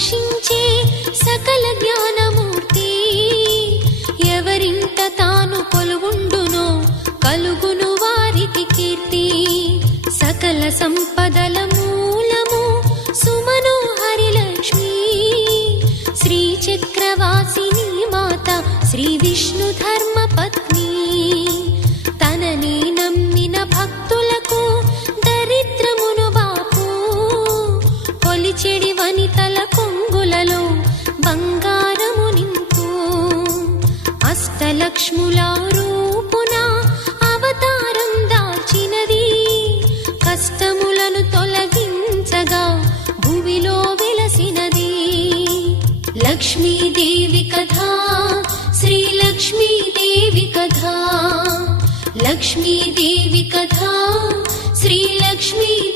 రక్షించే సకల జ్ఞానమూర్తి. ఎవరింట తాను కొలువుండునో కలుగును వారికి కీర్తి. సకల సంపదల మూలము సుమనోహరి లక్ష్మి. శ్రీ చక్రవాసిని మాత శ్రీ విష్ణు ధర్మ పత్ని. తనని నమ్మిన భక్తులకు దరిద్రమును బాపు. కొలిచెడి వనితల కొంగులలో బంగారము నింపు. అష్టలక్ష్ముల రూపున అవతారం దాల్చినది. కష్టములను తొలగించగా భూమిలో వెలసినది. లక్ష్మీదేవి కథ శ్రీ లక్ష్మీదేవి కథ. లక్ష్మీదేవి కథ శ్రీ లక్ష్మీ